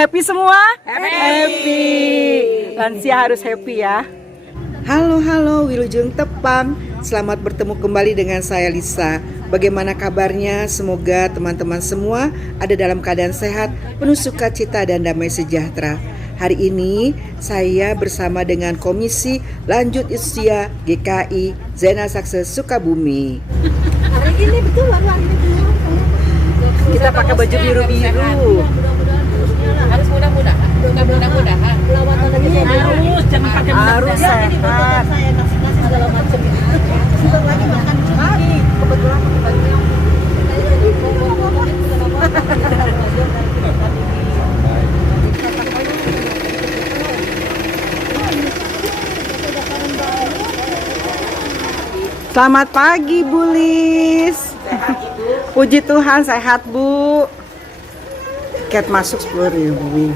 Happy semua? Happy. Lansia harus happy ya. Halo Wilujeng Tepang. Selamat bertemu kembali dengan saya Lisa. Bagaimana kabarnya? Semoga teman-teman semua ada dalam keadaan sehat, penuh sukacita dan damai sejahtera. Hari ini saya bersama dengan Komisi Lanjut Usia GKI Zainal Sakse Sukabumi. Hari ini betul hari ini. Kita pakai baju biru-biru. Harus mudah-mudahan. Harus jangan pakai harus sehat. Saya nasi segala macam. Belum lagi makan pagi. Kebetulan pakai baju yang Selamat pagi Bu Lis. Puji Tuhan sehat Bu. Tiket masuk 10.000.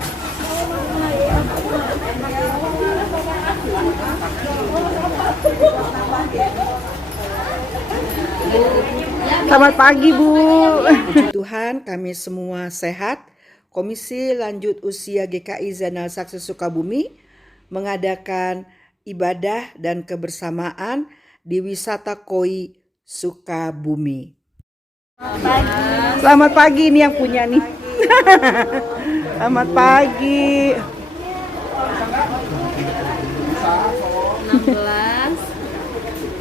Selamat pagi Bu. Puji Tuhan kami semua sehat. Komisi Lanjut Usia GKI Zainal Sakse Sukabumi mengadakan ibadah dan kebersamaan di Wisata Koi Sukabumi. Selamat pagi, ini yang punya nih. Selamat pagi. 16,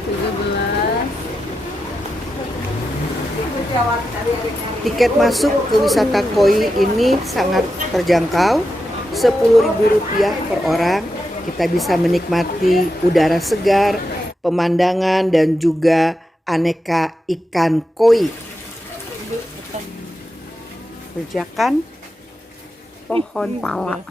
17. Tiket masuk ke wisata Koi ini sangat terjangkau, Rp10.000 per orang. Kita bisa menikmati udara segar, pemandangan dan juga aneka ikan koi. Pijakan pohon pala.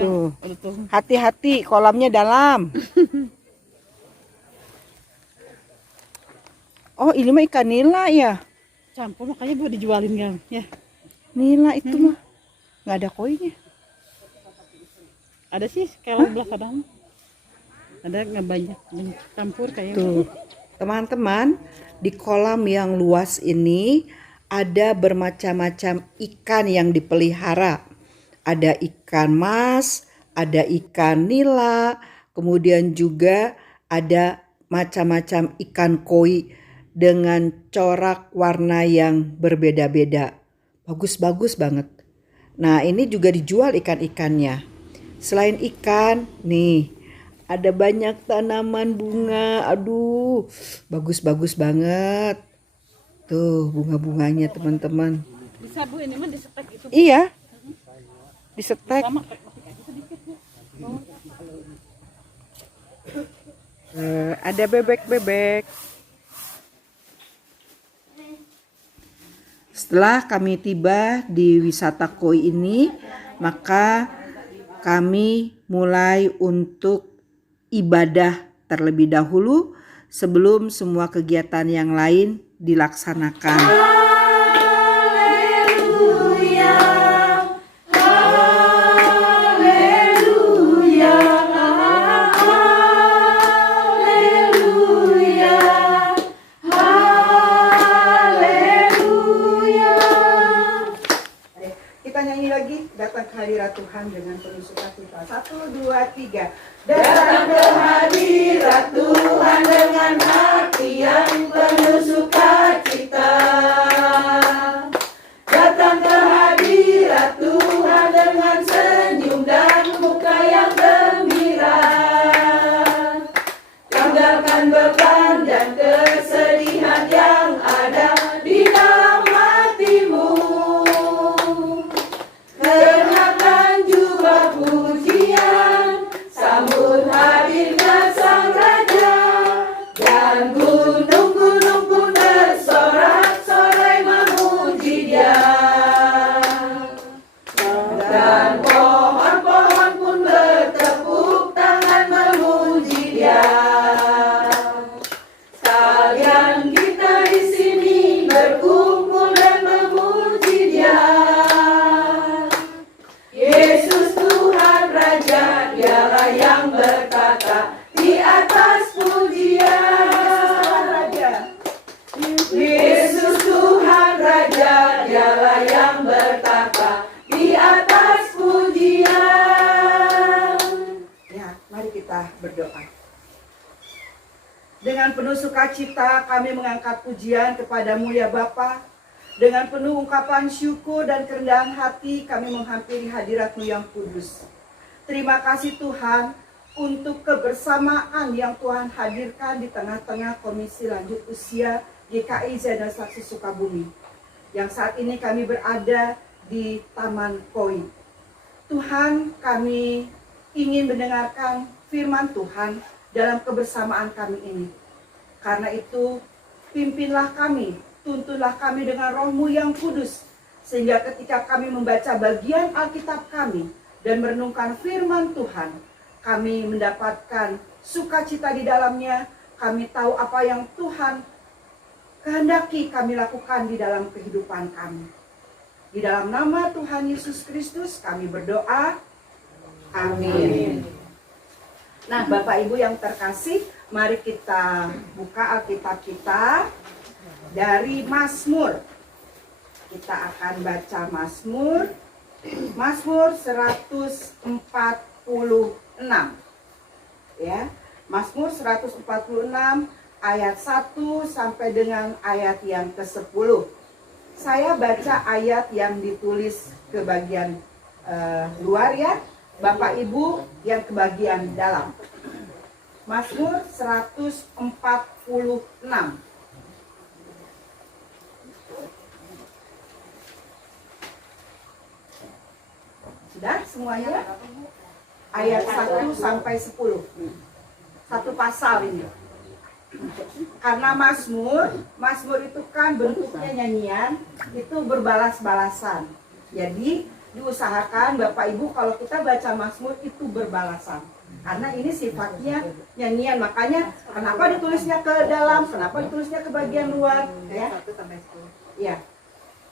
Tuh, hati-hati kolamnya dalam. Oh, ini mah ikan nila ya. campur makanya buat dijualin kan ya. Nila itu mah nggak ada koinya. Ada sih kalau belah kadang. Ada nggak banyak campur kayak Tuh, teman-teman, di kolam yang luas ini ada bermacam-macam ikan yang dipelihara. Ada ikan mas, ada ikan nila, kemudian juga ada macam-macam ikan koi dengan corak warna yang berbeda-beda. Bagus-bagus banget. Nah, ini juga dijual ikan-ikannya. Selain ikan, nih ada banyak tanaman bunga. Aduh, bagus-bagus banget. Tuh bunga-bunganya teman-teman. bisa Bu ini mah disetek itu Iya, disetek. sama Ada bebek-bebek. Setelah kami tiba di wisata Koi ini, maka kami mulai untuk ibadah terlebih dahulu sebelum semua kegiatan yang lain dilaksanakan. Kita nyanyi lagi, datang ke hadirat Tuhan dengan penuh sukacita. 1, 2, 3. Datang ke hadirat Tuhan dengan hati yang penuh sukacita. Datang ke hadirat Tuhan dengan senyum dan muka yang gembira. Tinggalkan beban dan kesedihan yang ada di dalam hatimu. Kenakan jubah pujian, sambut hadirnya Sang Raja, dan gunung-gunung pun bersorak-sorai memuji Dia, dan pohon-pohon pun bertepuk tangan memuji Dia. Dengan penuh sukacita kami mengangkat pujian kepadamu ya Bapa. Dengan penuh ungkapan syukur dan kerendahan hati kami menghampiri hadirat-Mu yang kudus. Terima kasih Tuhan untuk kebersamaan yang Tuhan hadirkan di tengah-tengah Komisi Lanjut Usia GKI Zainal Saksi Sukabumi. Yang saat ini kami berada di Taman Koi. Tuhan, kami ingin mendengarkan firman Tuhan dalam kebersamaan kami ini. Karena itu, pimpinlah kami, tuntunlah kami dengan roh-Mu yang kudus, sehingga ketika kami membaca bagian Alkitab kami dan merenungkan firman Tuhan, kami mendapatkan sukacita di dalamnya. Kami tahu apa yang Tuhan kehendaki kami lakukan di dalam kehidupan kami. Di dalam nama Tuhan Yesus Kristus kami berdoa. Amin. Nah, Bapak Ibu yang terkasih, mari kita buka Alkitab kita dari Mazmur. Kita akan baca Mazmur 146. Ya. Mazmur 146 ayat 1 sampai dengan ayat yang ke-10. Saya baca ayat yang ditulis ke bagian luar ya. Bapak Ibu yang ke bagian dalam. Mazmur 146. Sudah semuanya? Ayat 1 sampai 10. Satu pasal ini. Karena Mazmur itu kan bentuknya nyanyian, itu berbalas-balasan. Jadi diusahakan Bapak Ibu kalau kita baca Mazmur itu berbalasan. Karena ini sifatnya nyanyian, makanya kenapa ditulisnya ke dalam, kenapa ditulisnya ke bagian luar, ya. Ya.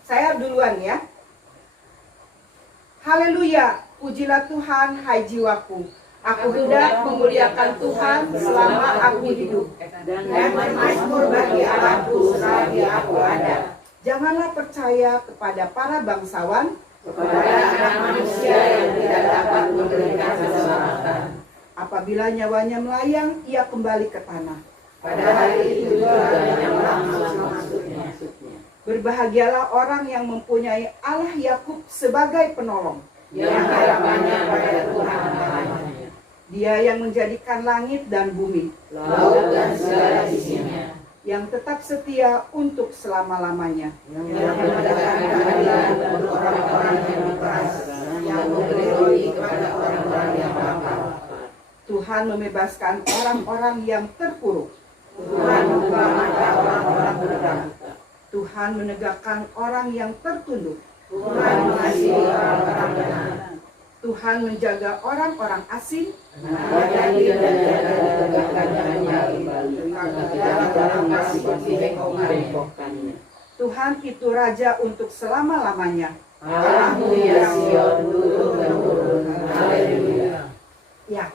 Saya duluan ya. Haleluya, pujilah Tuhan hai jiwaku. Aku hendak memuliakan Tuhan selama aku hidup. Dan bermazmur bagi Allahku selagi aku ada. Janganlah percaya kepada para bangsawan, kepada anak manusia yang tidak dapat memberikan keselamatan. Apabila nyawanya melayang, ia kembali ke tanah. Pada hari itu juga nyawa maksudnya. Berbahagialah orang yang mempunyai Allah Yakub sebagai penolong, yang harapannya pada Tuhan Allahnya. Dia yang menjadikan langit dan bumi, laut dan segala isinya, yang tetap setia untuk selama-lamanya, yang menegakkan keadilan untuk orang-orang yang diperas, yang memberi roti kepada orang-orang yang lapar. Tuhan membebaskan orang-orang yang terpuruk. Tuhan membuka mata orang-orang buta. Tuhan menegakkan orang yang tertunduk. Tuhan mengasihi orang-orang benar. Tuhan menjaga orang-orang asing. Tuhan itu Raja untuk selama-lamanya. Allahmu ya Sion, turun temurun. Haleluya. Ya,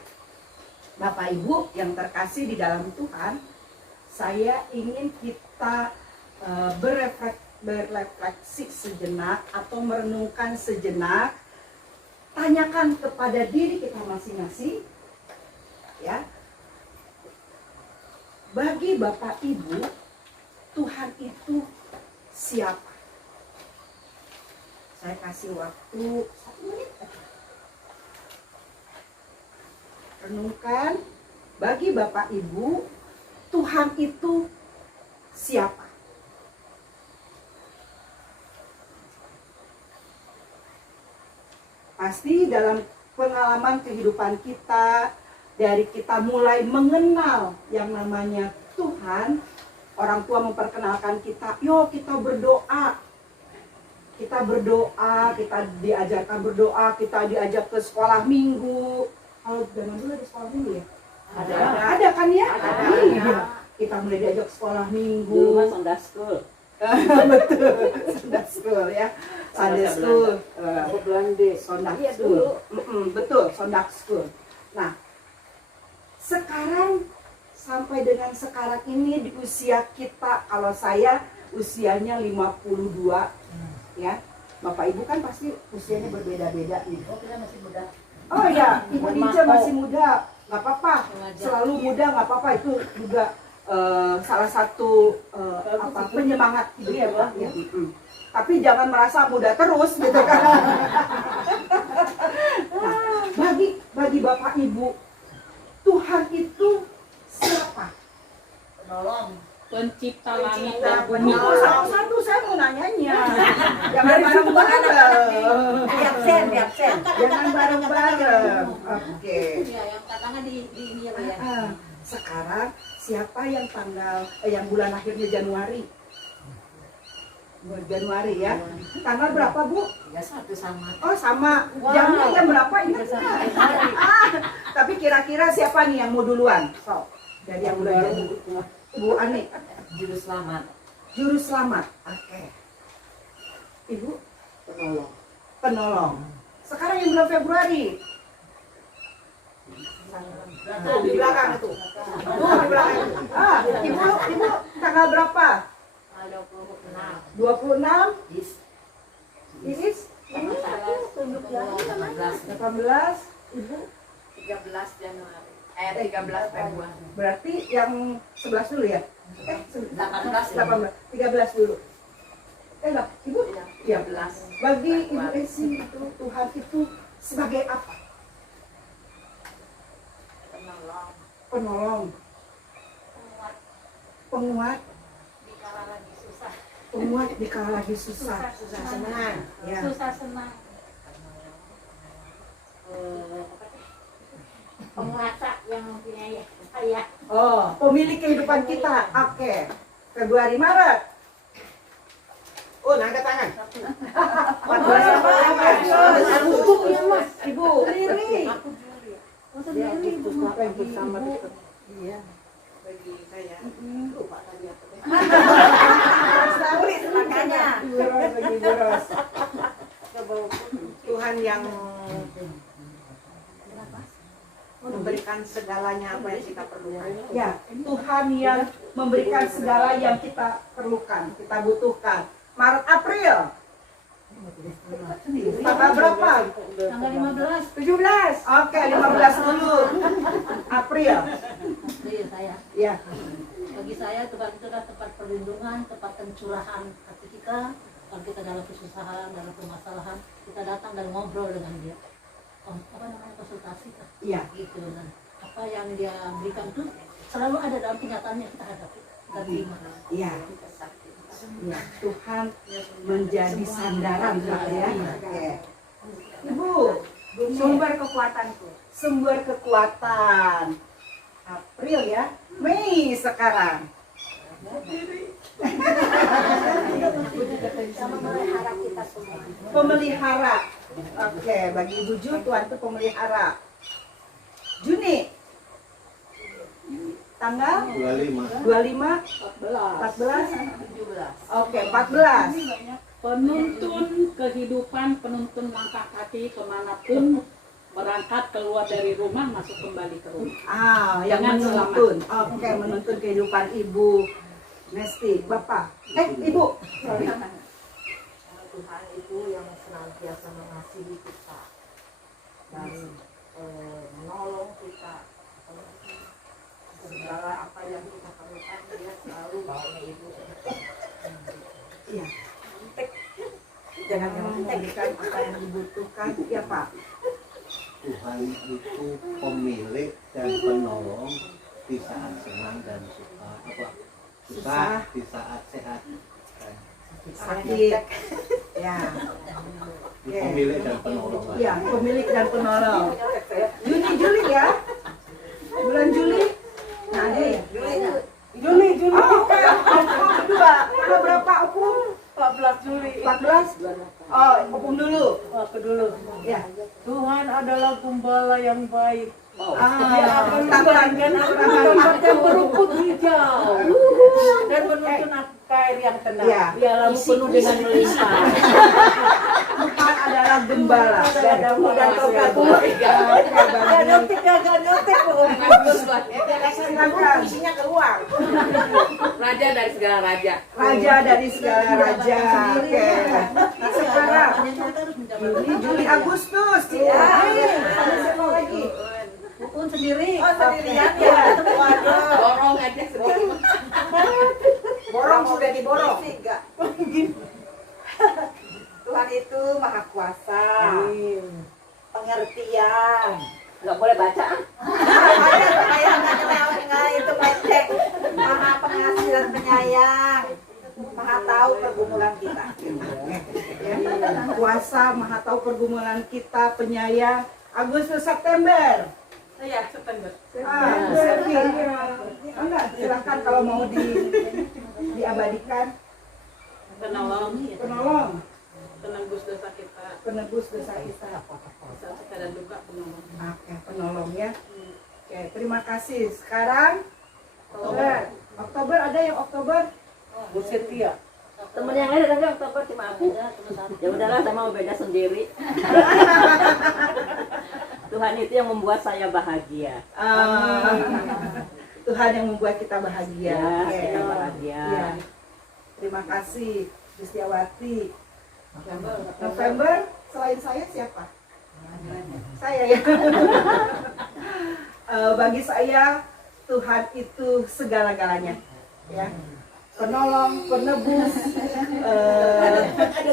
Bapak Ibu yang terkasih di dalam Tuhan, saya ingin kita berefleksi sejenak atau merenungkan sejenak. Tanyakan kepada diri kita masing-masing, ya. Bagi Bapak Ibu, Tuhan itu siapa? Saya kasih waktu 1 menit. Renungkan, bagi Bapak Ibu, Tuhan itu siapa? Pasti dalam pengalaman kehidupan kita, dari kita mulai mengenal yang namanya Tuhan, orang tua memperkenalkan kita, yuk kita berdoa. Kita berdoa, kita diajarkan berdoa, kita diajak ke sekolah minggu. Kalau zaman dulu ada sekolah minggu ya? Ada kan ya? Iya. Kita mulai diajak sekolah minggu. Dulu mah Sunday school. Betul, Sunday school ya. Sunday school. Sunday school. Betul, Sunday school. Nah, sekarang sampai dengan sekarang ini di usia kita, kalau saya usianya 52 ya. Bapak Ibu kan pasti usianya berbeda-beda nih. Oh, kita masih muda. Oh ya, Ibu Dinja masih muda, nggak apa-apa. Selalu muda nggak apa-apa, itu juga salah satu penyemangat hidup ya, Pak. Ya. Tapi jangan merasa muda terus gitu kan. Nah, bagi Bapak Ibu, Tuhan itu siapa? Penolong. Pencipta langit dan bumi. Satu-satu saya mau nanyanya. Jangan bareng-bareng. Absen. Jangan bareng-bareng. Oke. Ya, yang katanya di ini ya. Sekarang siapa yang yang bulan akhirnya Januari? Januari ya. Tanggal berapa, Bu? Ya satu sama. Oh, sama. Jamnya jam berapa ini? Tapi kira-kira siapa nih yang mau duluan? So, dari yang bulan Januari. Bu Ani, Juru selamat. juru selamat. Oke. Ibu penolong. Sekarang yang bulan Februari. Tuh, di belakang itu. Tuh, di belakang. Ibu tanggal berapa? 26. Iris? 18. Ibu? 13 Januari. 13 Februari. Berarti yang 11 dulu ya? 18. 13 dulu. Enggak, Ibu? Iya. 13. Bagi Ibu Esi itu Tuhan itu sebagai apa? Penolong. Penguat. Penguat di kala lagi susah. Susah senang. Ya. senang. Penguasa yang mempunyai saya. Oh, pemilik kehidupan kita. Oke. Februari, Maret. Oh, angkat tangan. 14. Ibu. Riri. Bersama Iya. Bagi saya. lupa tadi apa. Sauri Makanya. Tuhan yang memberikan segalanya apa yang kita perlukan. Ya, Tuhan yang memberikan segala yang kita perlukan, kita butuhkan. Maret, April. Tanggal berapa? Tanggal 15. 17. Oke, 15 dulu. April. Iya saya. Ya. Bagi saya Tuhan itu adalah tempat perlindungan, tempat pencurahan hati kita. Kalau kita dalam kesusahan, dalam permasalahan, kita datang dan ngobrol dengan dia. Konsultasi kan? Iya. Gitu. Dan apa yang dia berikan itu selalu ada dalam kenyataan yang kita hadapi. Kita terima. Iya. Ya, Tuhan menjadi sandaran Pak ya. Oke. Ibu, sumber kekuatanku. Sumber kekuatan. April ya. Mei sekarang. Memelihara kita semua. Pemelihara. Oke, bagi Ibu Ju, Tuhan itu pemelihara. Juni. Tanggal 25, 14. Oke, 14. Penuntun kehidupan, penuntun langkah kaki kemanapun berangkat keluar dari rumah, masuk kembali ke rumah. Yang Dengan menuntun. Oke, menuntun kehidupan Ibu Nesti. Bapak. Ibu. Sorry. Tuhan itu yang senantiasa mengasihi kita dan menolong kita. Segala apa yang kita perlukan dia selalu maunya itu. Iya. Jangan memberikan apa yang dibutuhkan. Ya Pak. Tuhan itu pemilik dan penolong di saat senang dan susah di saat sehat. Sakit. Ya. Pemilik dan penolong. Ya, pemilik dan penolong. Juli ya. Bulan Juli. Nah, ini. Juli. Oh, opung kedua. Tanggal berapa opung? 14 Juli. 14. Oh, opung dulu. Aku dulu. Ya. Tuhan adalah gembala yang baik. Dia akan memberikan Tempatnya berumput hijau dan menuntun air yang tenang. Ya. Dia lalu penuh dengan melimpah. Tuhan adalah gembala. Dan toga tua. Silakan. Isinya keluar. Raja dari segala raja. Raja dari segala raja. Oke. Nah, sekarang Juli, Agustus. Ada siapa lagi? Pun sendiri. Oh, sendirian ya. Waduh. Borong aja sendiri. Borong sudah diborong. Tuhan itu maha kuasa. Pengertian. Nggak boleh baca. Nggak itu pendek. Maha pengasih dan penyayang. Maha tahu pergumulan kita. Kuasa, maha tahu pergumulan kita, penyayang. Agustus September. Iya, September. Selfie. Enggak, silakan kalau mau diabadikan. Penolong, Penolong, penembus dosa kita. penebus dosa kita. Bisa suka dan duka penolong. Oke, penolong ya. Oke, terima kasih. Sekarang Oktober ada yang Oktober? Bu Setia. Temen yang lain ada nggak Oktober cuma aku? Ya udahlah, saya mau beda sendiri. Tuhan itu yang membuat saya bahagia. Tuhan yang membuat kita bahagia. Ya, Oke. kita bahagia. Ya. Terima kasih, Gustiawati. November, selain saya siapa? Saya ya. Bagi saya Tuhan itu segala-galanya, ya. Penolong, penebus,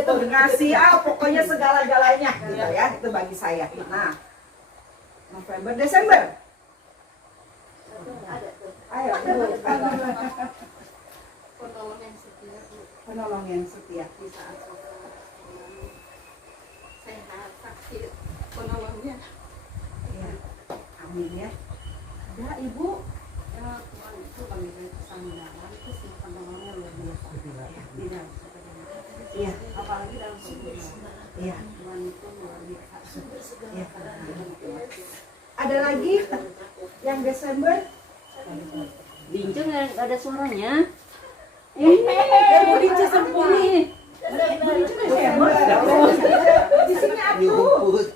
pengasih, pokoknya segala-galanya, gitu ya. Itu bagi saya. Nah, November, Desember. Ayo, Penolong yang setia, penolong yang setia. di saat sehat, sakit, penolongnya. Ya. Amin ya. Ada Ibu, ya Tuhan itu bagi saya kesandaran, itu sih penolongnya luar biasa. Tidak, Iya. apalagi dalam kehidupan. Iya. Tuhan itu luar biasa. Iya. Ada lagi yang Desember? Bincang nggak ada suaranya. Budi sempurna. Desember. Di sini aku. Nyumput.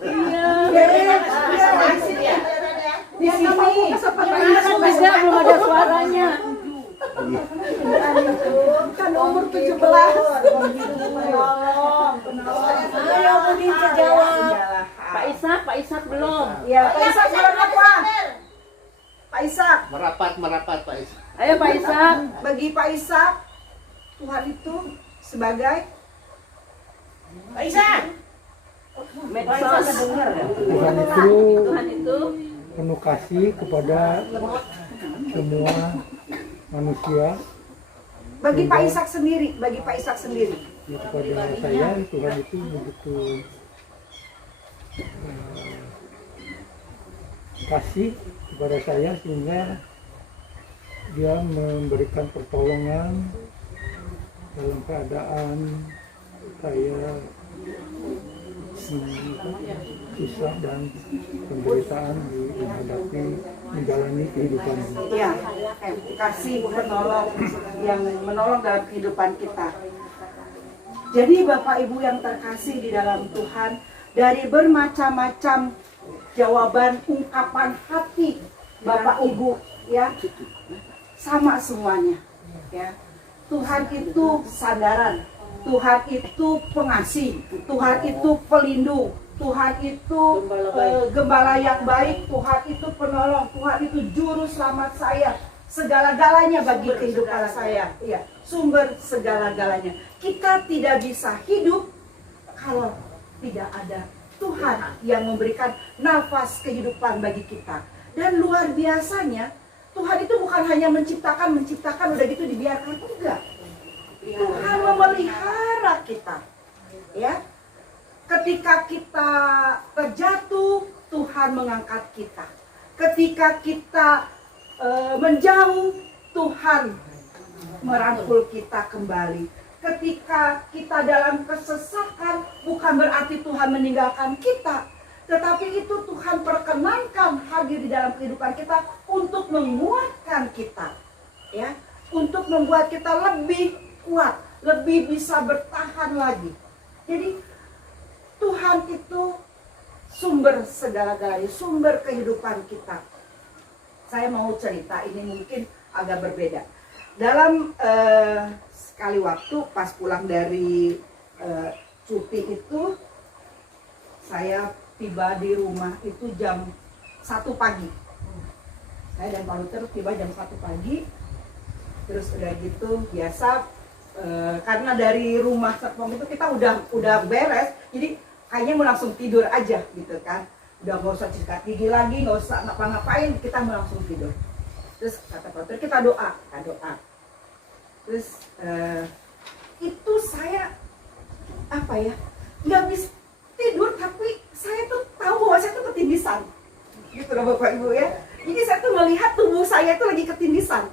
Di sini. Juga belum ada suaranya. Kan umur 17. Ayo Budi jawab. Pak Ishak belum. Ya, Pak Ishak bilang apa? Pak Ishak, Merapat Pak Is. Ayo Pak Ishak. bagi Pak Ishak, Tuhan itu sebagai Medsos. Tuhan itu Tuhan itu penuh kasih kepada semua manusia. bagi Pak Ishak sendiri, bagi Pak Ishak sendiri. Ya, kepada saya Tuhan itu begitu kasih kepada saya sehingga dia memberikan pertolongan dalam keadaan saya susah dan penderitaan menjalani kehidupan ini. Ya, kasih penolong yang menolong dalam kehidupan kita. Jadi Bapak Ibu yang terkasih di dalam Tuhan, dari bermacam-macam jawaban ungkapan hati Bapak Ibu ya, sama semuanya ya. Tuhan itu sandaran, Tuhan itu pengasih, Tuhan itu pelindung, Tuhan itu gembala yang baik, Tuhan itu penolong, Tuhan itu juru selamat saya, segala-galanya bagi kehidupan saya, ya, sumber segala-galanya. Kita tidak bisa hidup kalau tidak ada Tuhan yang memberikan nafas kehidupan bagi kita. Dan luar biasanya Tuhan itu bukan hanya menciptakan udah gitu dibiarkan, enggak. Tuhan memelihara kita. Ya. Ketika kita terjatuh, Tuhan mengangkat kita. Ketika kita menjauh, Tuhan merangkul kita kembali. Ketika kita dalam kesesakan, bukan berarti Tuhan meninggalkan kita, tetapi itu Tuhan perkenankan hadir di dalam kehidupan kita untuk menguatkan kita, ya, untuk membuat kita lebih kuat, lebih bisa bertahan lagi. Jadi Tuhan itu sumber segala-galanya, sumber kehidupan kita. Saya mau cerita, ini mungkin agak berbeda. Dalam sekali waktu pas pulang dari cuti itu, saya tiba di rumah itu jam 1 pagi. Saya dan Pak Luther tiba jam 1 pagi. Terus udah gitu biasa karena dari rumah Serpong itu kita udah beres, jadi kayaknya mau langsung tidur aja gitu kan. Udah nggak usah sikat gigi lagi, nggak usah ngapa-ngapain, kita mau langsung tidur. Terus kata Pak Luther, kita doa. Terus itu saya apa ya, nggak bisa tidur, tapi saya tuh tahu bahwa saya tuh ketindisan gitu loh Bapak Ibu ya. Jadi saya tuh melihat tubuh saya tuh lagi ketindisan.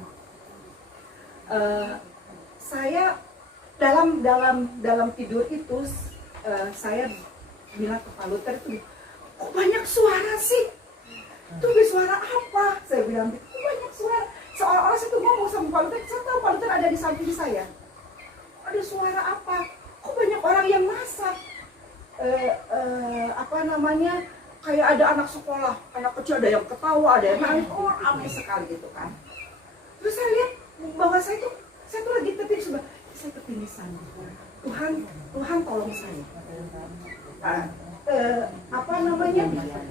Saya dalam tidur itu saya bilang ke Pak Luther tuh, kok banyak suara sih? Tuh suara apa? Saya bilang, kok banyak suara? Seolah-olah saya tuh ngomong sama Pak Luther, saya tahu Pak Luther ada di samping saya. Ada suara apa? Kok banyak orang yang masak? Kayak ada anak sekolah, anak kecil, ada yang ketawa, ada yang nangis, ramai sekali gitu kan. Terus saya lihat bahwa saya tuh lagi tertidur, saya ketindisan. Tuhan tolong saya.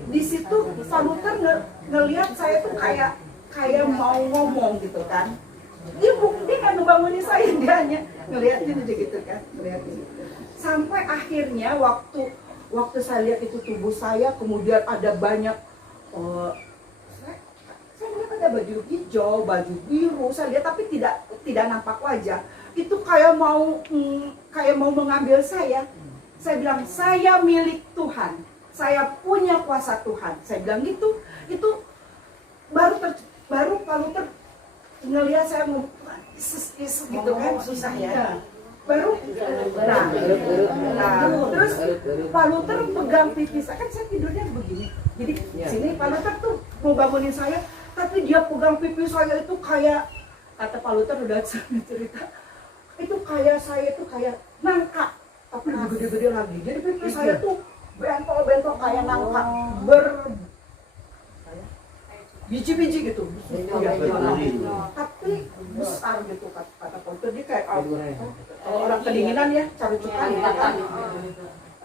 Di situ Pak Luther ngelihat saya tuh kayak mau ngomong gitu kan. Dia nggak ngebangunin saya, dia hanya ngeliatin aja gitu kan, ngeliatin. Sampai akhirnya waktu saya lihat itu tubuh saya, kemudian ada banyak saya lihat ada baju hijau, baju biru, saya lihat tapi tidak nampak wajah. Itu kayak mau mengambil saya. Saya bilang, saya milik Tuhan, saya punya kuasa Tuhan. Saya bilang gitu. Itu baru Pak Luther ngelihat saya gitu kan, susah ya. Baru terus Pak Luther pegang pipi saya, kan saya tidurnya begini. Jadi sini Pak Luther tuh mau bangunin saya, tapi dia pegang pipi saya itu kayak, kata Pak Luther udah cerita, itu kayak saya tuh kayak nangka, tapi lebih gede-gede lagi. Jadi pipi saya tuh bentol-bentol kayak nangka, biji-biji gitu, tapi besar gitu kata Pak Luther. Dia kayak orang kedinginan ya, carucukan gitu kan.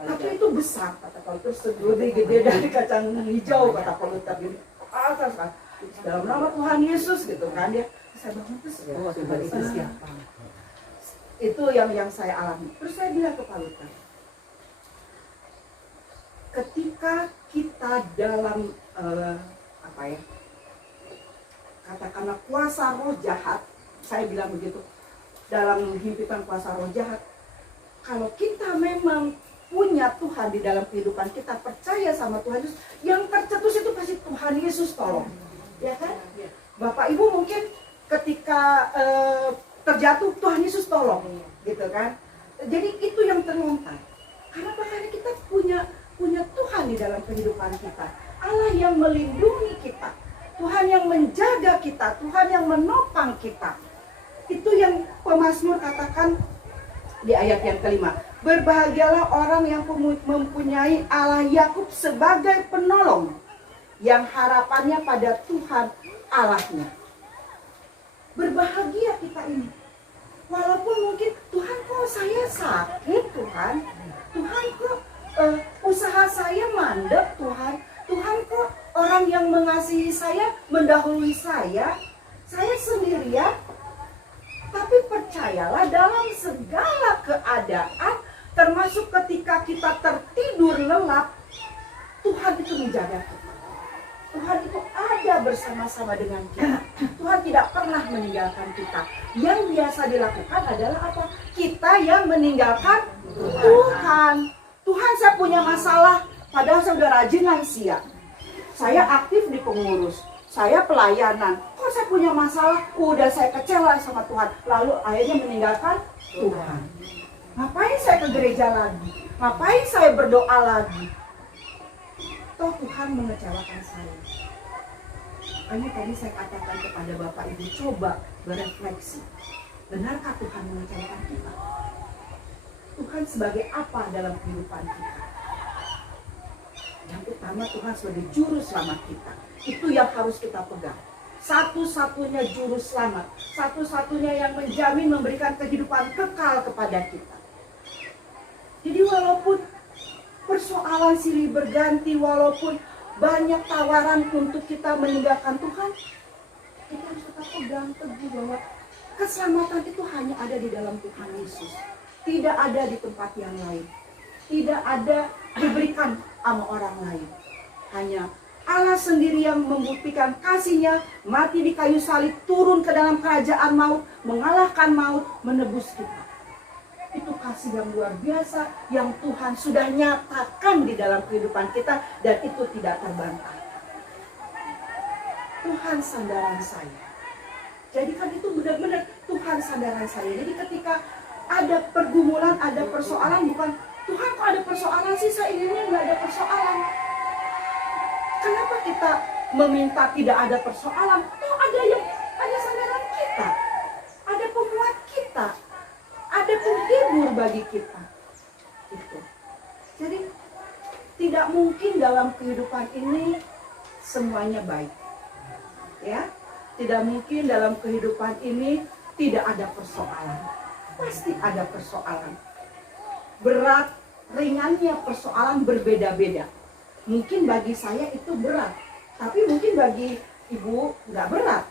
Tapi itu besar kata Pak Luther, segede dari kacang hijau kata Pak Luther. Jadi atas kan, dalam nama Tuhan Yesus gitu kan dia. Saya bangun terus. Itu yang saya alami. Terus saya bilang ke Pak Luther, ketika kita dalam katakanlah kuasa roh jahat, saya bilang begitu, dalam himpitan kuasa roh jahat, kalau kita memang punya Tuhan di dalam kehidupan kita, percaya sama Tuhan Yesus, yang tercetus itu pasti Tuhan Yesus tolong, ya kan? Bapak Ibu mungkin ketika terjatuh, Tuhan Yesus tolong, gitu kan? Jadi itu yang terlontar, karena kita punya Tuhan di dalam kehidupan kita, Allah yang melindungi kita, Tuhan yang menjaga kita, Tuhan yang menopang kita. Itu yang pemazmur katakan di ayat yang kelima. Berbahagialah orang yang mempunyai Allah Yakub sebagai penolong, yang harapannya pada Tuhan Allahnya. Berbahagia kita ini. Walaupun mungkin, Tuhan kok saya sakit, Tuhan kok usaha saya mandek, Tuhan kok orang yang mengasihi saya mendahului saya sendirian. Tapi percayalah, dalam segala keadaan, termasuk ketika kita tertidur lelap, Tuhan itu menjaga kita. Tuhan itu ada bersama-sama dengan kita. Tuhan tidak pernah meninggalkan kita. Yang biasa dilakukan adalah apa? Kita yang meninggalkan Tuhan. Tuhan, saya punya masalah, padahal saya udah rajin lansia. Saya aktif di pengurus, saya pelayanan. Kok saya punya masalah? Udah saya kecewa sama Tuhan. Lalu akhirnya meninggalkan Tuhan. Ngapain saya ke gereja lagi? Ngapain saya berdoa lagi? Toh Tuhan mengecewakan saya. Makanya tadi saya katakan kepada Bapak Ibu, coba berefleksi. Benarkah Tuhan mengecewakan kita? Tuhan sebagai apa dalam kehidupan kita? Yang utama, Tuhan sebagai juru selamat kita. Itu yang harus kita pegang. Satu-satunya juru selamat, satu-satunya yang menjamin memberikan kehidupan kekal kepada kita. Jadi walaupun persoalan silih berganti, walaupun banyak tawaran untuk kita meninggalkan Tuhan, kita harus tetap pegang teguh bahwa keselamatan itu hanya ada di dalam Tuhan Yesus. Tidak ada di tempat yang lain. Tidak ada diberikan sama orang lain. Hanya Allah sendiri yang membuktikan kasih-Nya, mati di kayu salib, turun ke dalam kerajaan maut, mengalahkan maut, menebus kita. Itu kasih yang luar biasa yang Tuhan sudah nyatakan di dalam kehidupan kita, dan itu tidak terbantah. Tuhan sandaran saya. Jadi kan itu benar-benar Tuhan sandaran saya. Jadi ketika ada pergumulan, ada persoalan, bukan Tuhan kok ada persoalan sih, saya inginnya nggak ada persoalan. Kenapa kita meminta tidak ada persoalan? Oh, ada sandaran kita, ada penguat kita, ada penghibur bagi kita. Itu. Jadi tidak mungkin dalam kehidupan ini semuanya baik. Ya, tidak mungkin dalam kehidupan ini tidak ada persoalan. Pasti ada persoalan. Berat, ringannya persoalan berbeda-beda. Mungkin bagi saya itu berat, tapi mungkin bagi ibu nggak berat.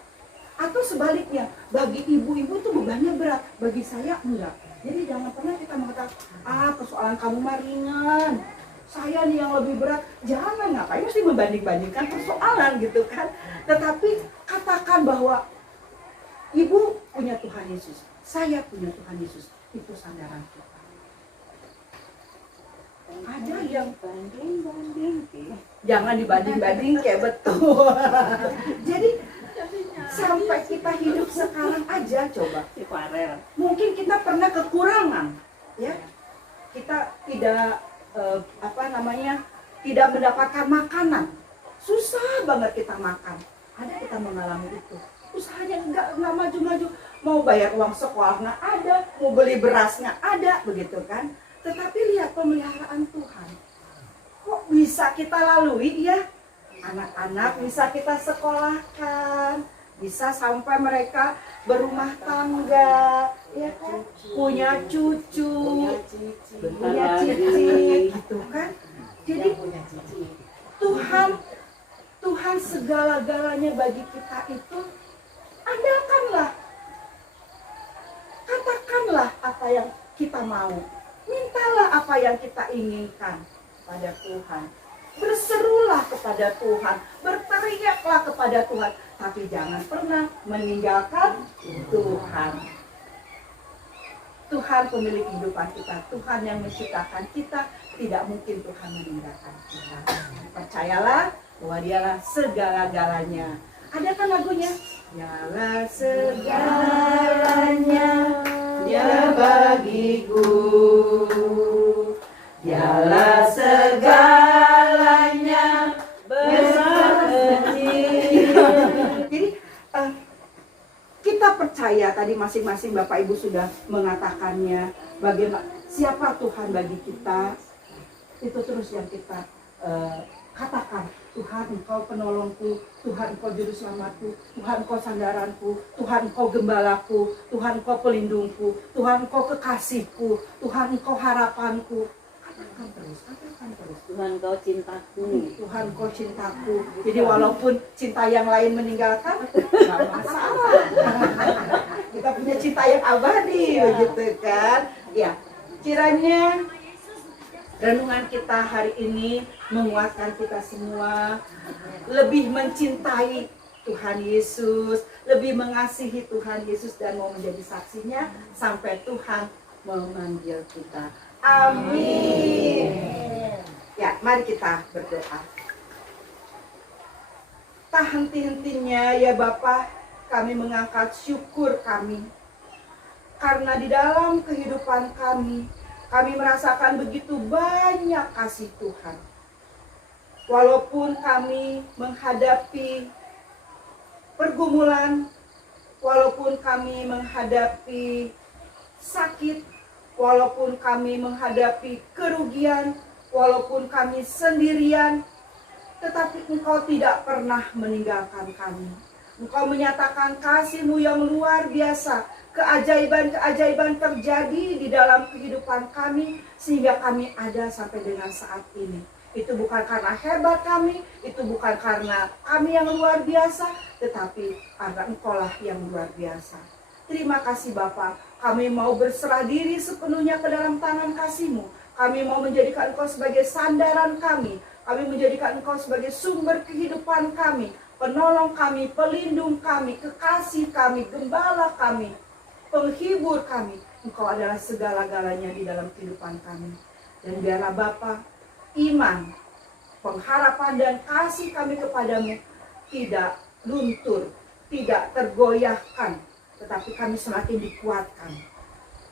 Atau sebaliknya, bagi ibu-ibu itu bebannya berat, bagi saya enggak. Jadi jangan pernah kita mengatakan, persoalan kamu mah ringan, saya nih yang lebih berat. Jangan, ngapain mesti membanding-bandingkan persoalan gitu kan. Tetapi katakan bahwa ibu punya Tuhan Yesus, saya punya Tuhan Yesus, itu sandaran kita. Ada yang banding-banding, jangan dibanding-banding kayak betul. Jadi sampai kita hidup sekarang aja coba. Mungkin kita pernah kekurangan, ya. Kita tidak tidak mendapatkan makanan. Susah banget kita makan. Ada kita mengalami itu. Usahanya nggak maju-maju. Mau bayar uang sekolah nggak ada, mau beli beras nggak ada, begitu kan? Tetapi lihat pemeliharaan Tuhan. Kok bisa kita lalui ya? Anak-anak bisa kita sekolahkan, bisa sampai mereka berumah tangga, ya kan? Punya cucu, punya cici, gitu kan? Jadi Tuhan segala-galanya bagi kita itu, andalkanlah, katakanlah apa yang kita mau. Mintalah apa yang kita inginkan pada Tuhan. Berserulah kepada Tuhan. Berteriaklah kepada Tuhan. Tapi jangan pernah meninggalkan Tuhan. Tuhan pemilik kehidupan kita. Tuhan yang menciptakan kita. Tidak mungkin Tuhan meninggalkan kita. Percayalah bahwa Dialah segala-galanya. Ada kan lagunya? Dialah segalanya, Dia bagiku. Dialah segalanya, besar kecil. Jadi kita percaya, tadi masing-masing Bapak Ibu sudah mengatakannya, bagaimana siapa Tuhan bagi kita. Itu terus yang kita katakan. Tuhan, Engkau penolongku, Tuhan, Engkau juru selamatku, Tuhan, Engkau sandaranku, Tuhan, Engkau gembalaku, Tuhan, Engkau pelindungku, Tuhan, Engkau kekasihku, Tuhan, Engkau harapanku. Katakan terus, katakan terus. Tuhan, Engkau cintaku. Tuhan, Engkau cintaku. Jadi walaupun cinta yang lain meninggalkan, nggak masalah. Kita punya cinta yang abadi, begitu kan? Ya, kiranya renungan kita hari ini menguatkan kita semua, lebih mencintai Tuhan Yesus, lebih mengasihi Tuhan Yesus, dan mau menjadi saksinya sampai Tuhan memanggil kita. Amin. Ya, mari kita berdoa. Tak henti-hentinya ya Bapa, kami mengangkat syukur kami. Karena di dalam kehidupan kami merasakan begitu banyak kasih Tuhan. Walaupun kami menghadapi pergumulan, walaupun kami menghadapi sakit, walaupun kami menghadapi kerugian, walaupun kami sendirian, tetapi Engkau tidak pernah meninggalkan kami. Engkau menyatakan kasih-Mu yang luar biasa. Keajaiban-keajaiban terjadi di dalam kehidupan kami, sehingga kami ada sampai dengan saat ini. Itu bukan karena hebat kami, itu bukan karena kami yang luar biasa, tetapi karena Engkaulah yang luar biasa. Terima kasih Bapa, kami mau berserah diri sepenuhnya ke dalam tangan kasih-Mu. Kami mau menjadikan Engkau sebagai sandaran kami. Kami menjadikan Engkau sebagai sumber kehidupan kami, penolong kami, pelindung kami, kekasih kami, gembala kami, penghibur kami. Engkau adalah segala-galanya di dalam kehidupan kami. Dan biarlah Bapa, iman, pengharapan dan kasih kami kepadamu tidak luntur, tidak tergoyahkan, tetapi kami semakin dikuatkan,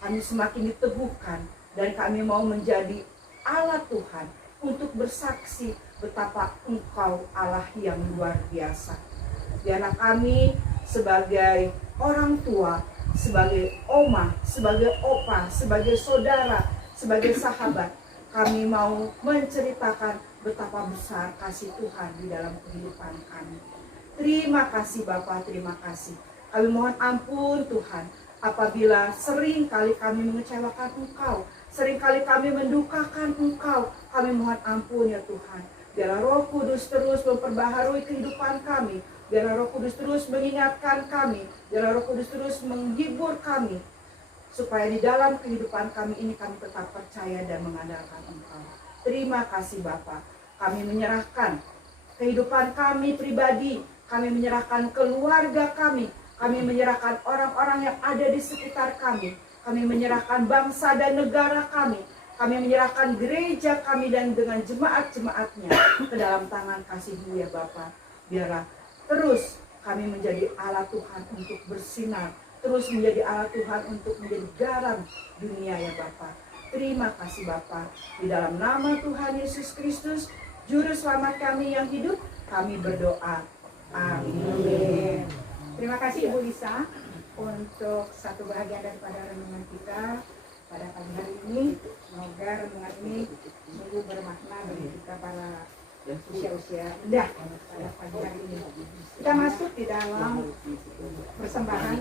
kami semakin diteguhkan, dan kami mau menjadi alat Tuhan untuk bersaksi betapa Engkau Allah yang luar biasa. Biarlah kami sebagai orang tua, sebagai oma, sebagai opa, sebagai saudara, sebagai sahabat, kami mau menceritakan betapa besar kasih Tuhan di dalam kehidupan kami. Terima kasih Bapa, terima kasih. Kami mohon ampun Tuhan, apabila sering kali kami mengecewakan Engkau, sering kali kami mendukakan Engkau, kami mohon ampun ya Tuhan. Biarlah Roh Kudus terus memperbaharui kehidupan kami, biarlah Roh Kudus terus mengingatkan kami, biarlah Roh Kudus terus menghibur kami, supaya di dalam kehidupan kami ini kami tetap percaya dan mengandalkan Engkau. Terima kasih Bapa. Kami menyerahkan kehidupan kami pribadi, kami menyerahkan keluarga kami menyerahkan orang-orang yang ada di sekitar kami menyerahkan bangsa dan negara kami menyerahkan gereja kami dan dengan jemaat-jemaatnya ke dalam tangan kasih-Mu ya Bapa. Biarlah terus kami menjadi alat Tuhan untuk bersinar, terus menjadi alat Tuhan untuk menjadi garam dunia ya Bapa. Terima kasih Bapa. Di dalam nama Tuhan Yesus Kristus, Juru Selamat kami yang hidup, kami berdoa. Amin. Terima kasih Ibu Lisa untuk satu bahagian daripada renungan kita pada pagi hari ini. Semoga renungan ini sungguh bermakna bagi kita para usia-usia muda pada pagi hari ini. Kita masuk di dalam persembahan.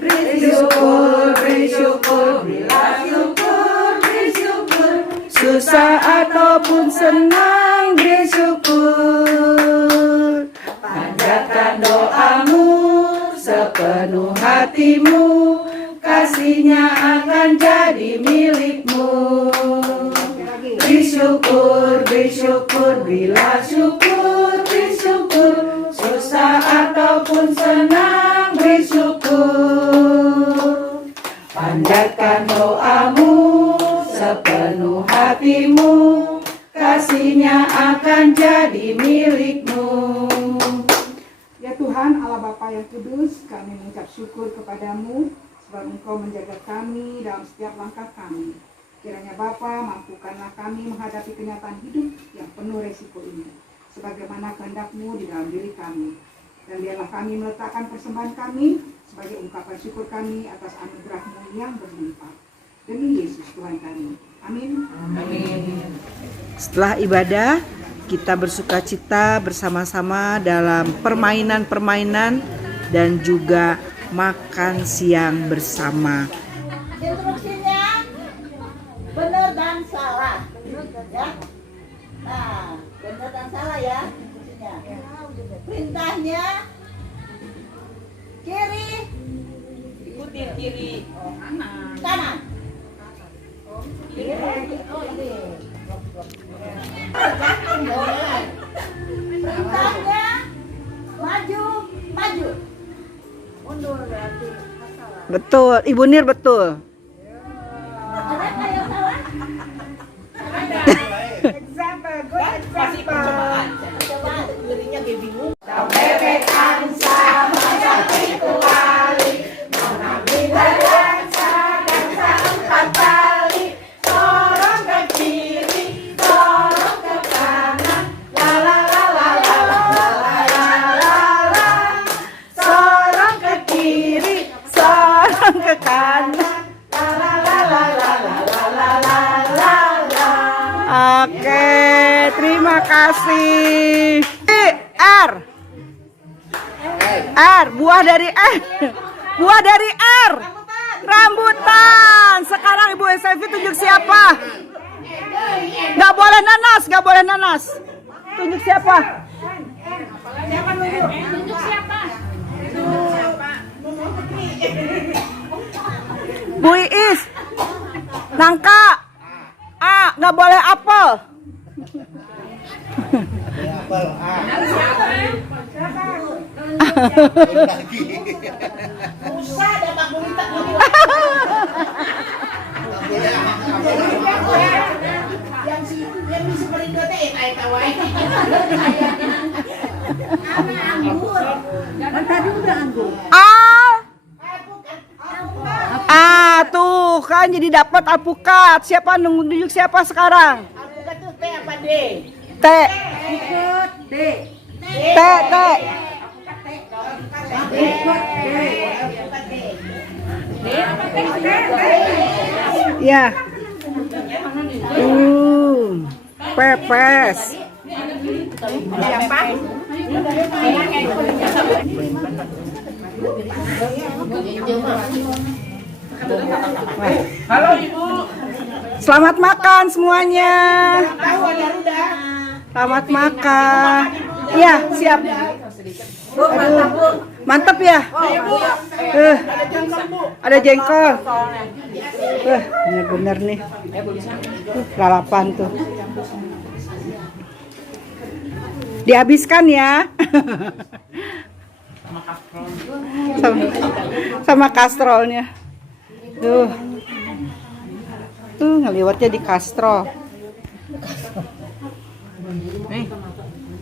Bersyukur, bersyukur, bila syukur, bersyukur. Susah ataupun senang, bersyukur. Panjatkan doamu sepenuh hatimu, kasihnya akan jadi milikmu. Bersyukur, bersyukur, bila syukur, bersyukur. Susah ataupun senang, bersyukur. Panjatkan doamu sepenuh hatimu, kasihnya akan jadi milikmu. Ya Tuhan Allah Bapa yang kudus, kami mengucap syukur kepadamu sebab Engkau menjaga kami dalam setiap langkah kami. Kiranya Bapa mampukanlah kami menghadapi kenyataan hidup yang penuh resiko ini, sebagaimana kehendak-Mu di dalam diri kami. Dan biarlah kami meletakkan persembahan kami sebagai ungkapan syukur kami atas anugerah-Mu yang berlimpah. Demi Yesus Tuhan kami. Amin. Amin. Setelah ibadah, kita bersukacita bersama-sama dalam permainan-permainan dan juga makan siang bersama. Instruksinya benar dan salah, ya. Nah, benar dan salah ya instruksinya. Perintahnya kiri, Ikuti kiri. kanan. Kiri. Oh ini. Perintahnya maju, maju. Mundur berarti salah. Betul, Ibu Nir betul. Ada yang salah? Example, good example. Coba dirinya kayak bingung. Sorong ke kiri, sorong ke kanan. Oke, terima kasih. R. R, buah dari R. Buah dari R. Rambutan. Sekarang Ibu Selvi tunjuk siapa? Nggak boleh nanas, nggak boleh nanas. Tunjuk siapa? Tunjuk siapa? Bu Iis. Nangka. A, nggak boleh apel. Ah, tuh kan jadi dapat alpukat. Siapa nunjuk siapa sekarang? Alpukat tuh T apa D? T. D. T. T. Ya. Pepes. Siapa? Halo Ibu. Selamat makan semuanya. Selamat makan. Iya, siap. Aduh, mantap ya. Ada jengkol. Bener-bener nih. Lalapan tuh. Dihabiskan ya. sama kastrolnya. Tuh ngeliwatnya di kastrol.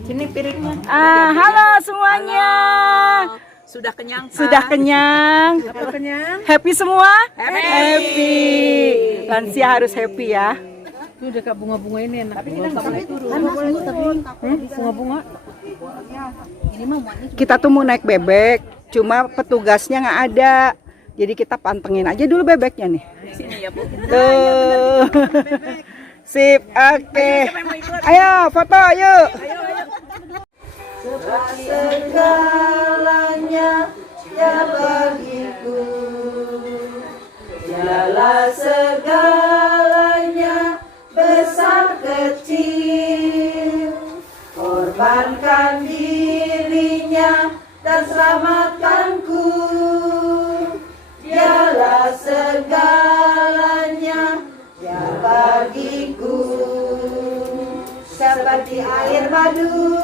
Sini piringnya. Halo semuanya. Sudah kenyang? Sudah kenyang. Kenyang? Happy semua? Happy. Lansia harus happy ya. Ini udah kayak bunga-bunga ini enak. Tapi kita nggak boleh turun. Bunga-bunga. Kita tuh mau naik bebek, cuma petugasnya nggak ada. Jadi kita pantengin aja dulu bebeknya nih. Sini ya, Bu. Tuh. Sip, oke. Ayo foto, yuk. Segalanya ya bagiku, dialah segalanya besar kecil, korbankan dirinya dan selamatkanku, dialah segalanya ya bagiku, seperti air madu